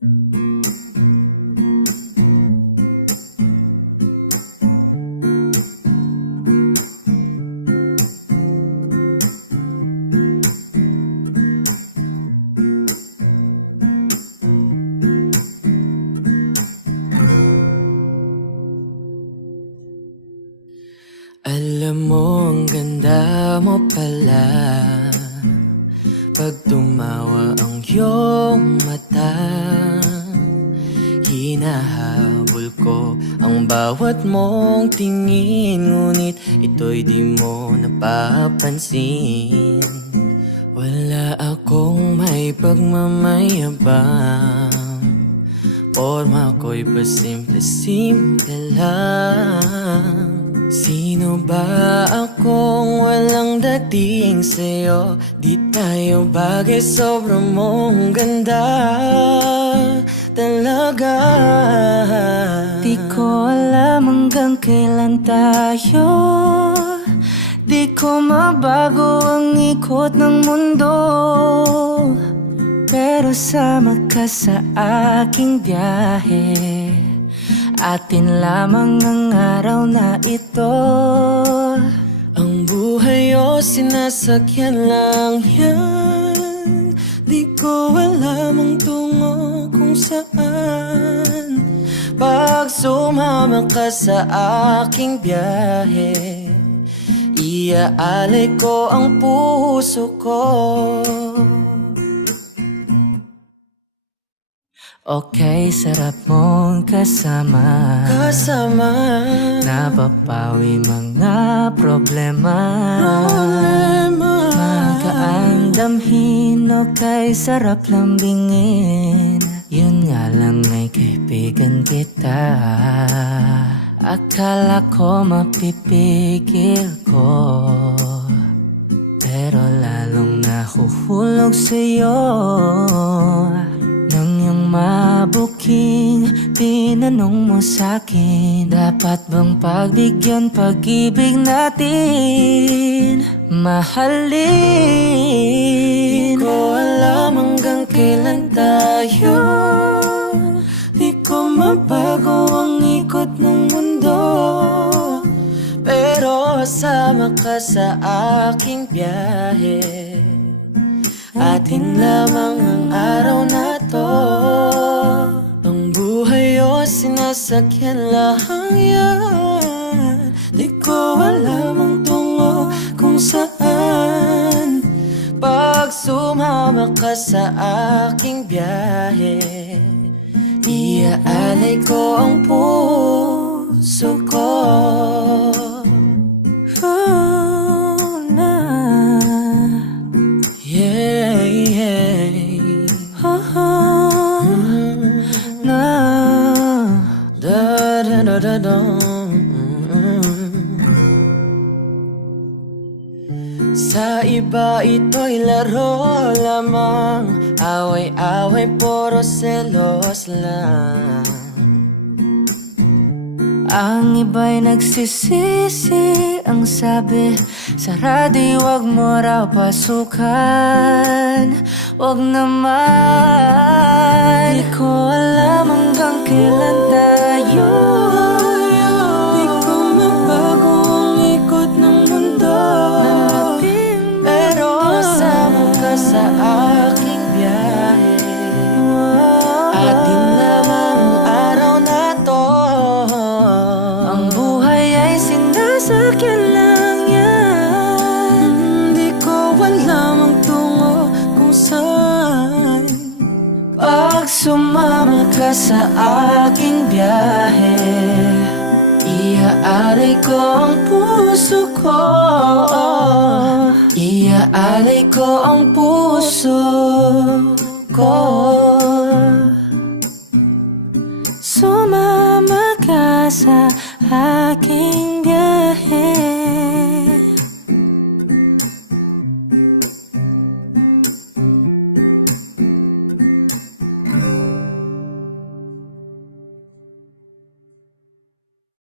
Alam mo, ang ganda mo pala pag tumawa ang iyong mata. Hinahabol ko ang bawat mong tingin, ngunit ito'y di mo napapansin. Wala akong may pagmamayabang, forma ko'y pasimple-simple lang. Sino ba akong walang dating sa'yo? Di tayo bagay, sobrang mong ganda talaga. Di ko alam hanggang kailan tayo, di ko mabago ang ikot ng mundo, pero sama ka sa aking biyahe. Atin lamang ang araw na ito. Ang buhay o sinasakyan lang yan, di ko alam ang tungo kung saan. Pag sumama ka sa aking biyahe, iaalay ko ang puso ko. Okay, sarap mong kasama, napapawi mga problema. Magaan damhin, okay, sarap lambingin. Yun nga lang ay kaibigan kita. Akala ko mapipigil ko, pero lalong nahuhulog sa'yo. Nang iyong mabuking tinanong mo sa'kin, dapat bang pagbigyan pag-ibig natin, mahalin? Di ko alam hanggang kailan tayo, di ko mabago ang ikot ng mundo, pero sama ka sa aking biyahe. Atin lamang ang araw na to. Ang buhay o sinasakyan lang yan, di ko alam ang tungo kung saan. Pag sumama ka sa aking biyahe, iaalay ko ang puso ko. Sa iba ito'y laro lamang, away-away puro selos lang. Ang iba'y nagsisisi, ang sabi sa radyo, wag mo raw pasukan. Wag naman. Di ko alam hanggang kailan tayo, di ko mabago ang ikot ng mundo, pero sama ka sa aking biyahe. Atin lamang ang araw na to. ang buhay ay sinasakyan lang yan. Di ko alam ang tungo kung saan. Pag sumama ka sa aking biyahe, iaalay ko ang puso ko. Iaalay ko ang puso ko. Sumama ka sa aking